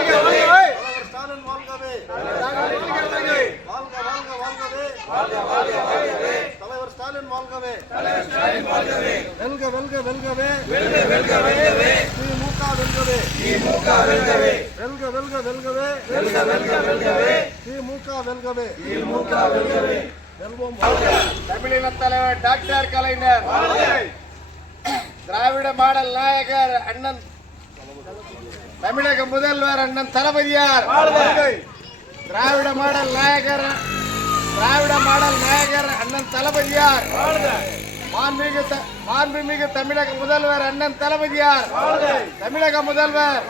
ஸ்டாலின் வாழ்கவே. தலைவர் ஸ்டாலின் வாழ்கவே. வெல்க வெல்க வெல்கவே. திமுக வெல்கவே. வெல்க வெல்க வெல்கவே. திமுக வெல்கவே. வெல்வோம். தமிழின தலைவர் டாக்டர் கலைஞர், திராவிட மாடல் நாயகர் அண்ணன் தமிழக முதல்வர் அண்ணன் தளபதியார், திராவிட மாடல் நாயகர் அண்ணன் தளபதியார், மாண்புமிகு தமிழக முதல்வர் அண்ணன் தளபதியார், தமிழக முதல்வர்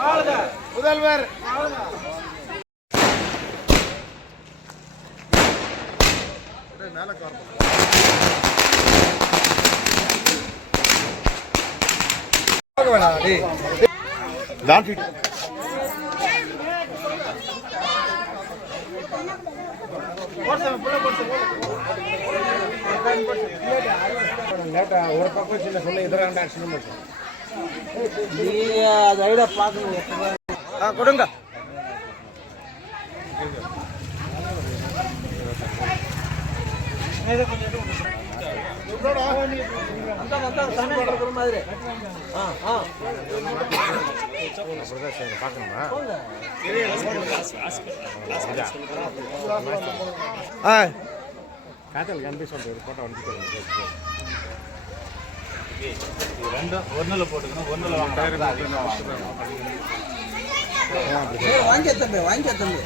ஒரு பக்கம் சின்ன சொன்ன இதெல்லாம் கொடுங்க. காத்தல் கம்பி சொல்ற போட்டோ வந்து ரெண்டு ஒண்ணுல போட்டுக்கணும், ஒண்ணுல வாங்க தம்பி.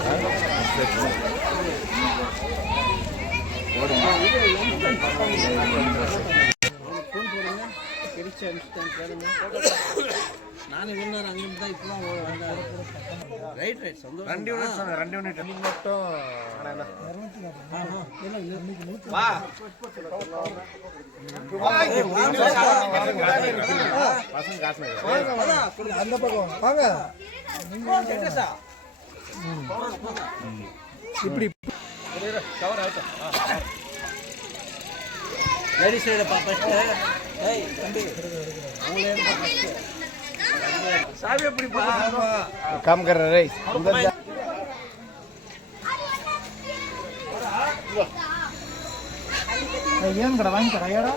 நானே வின்னார் அங்கிருந்து தான் இப்பதான் ரைட் சந்தோஷம். 2 யூனிட் சொன்னேன், 2 யூனிட் மட்டும் அந்த பக்கம் வாங்க. இப்படி கவர் ஆகட்டும். Lady side first. ஏய் தம்பி அவங்களே ஃபர்ஸ்ட். சாவி எப்படி பா काम कर रहे हैं अंदर जा। ஏன் கடை வாங்கி கடையாடா.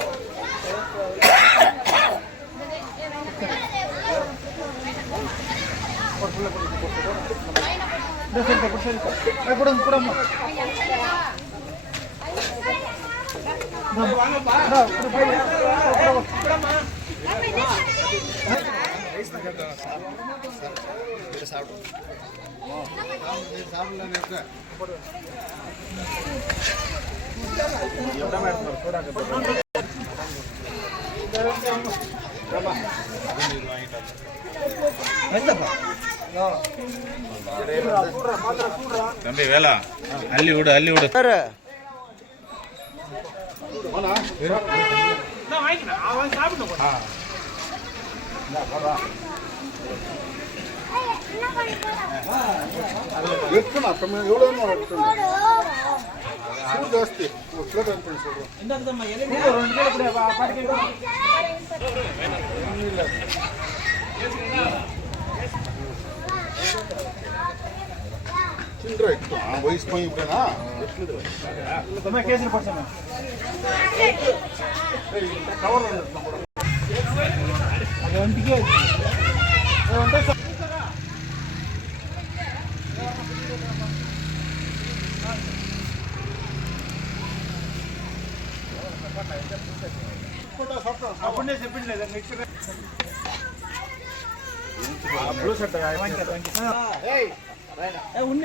தம்பி வேலா அள்ளி விடு వయసు పోయి ఇప్పుడేనా కేసులు పడుతున్నా అది ఒంటికి అప్పుడే చెప్పింది లేదా బ్లూ షర్ట్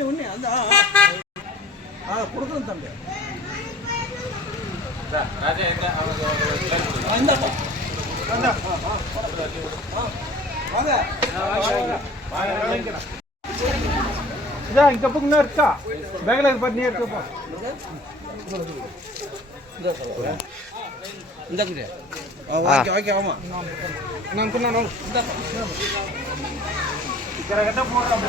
உண்ணி அந்த கொடுக்கணும் தம்பி. ఇంకా పుక్కున్నా இருக்கா பேக்ல பட் நீ எடுத்துப்பா. இந்தாங்க ஓகே ஆமா நான் குன்னா நான் இந்த கரெக்ட்டா போறோம்.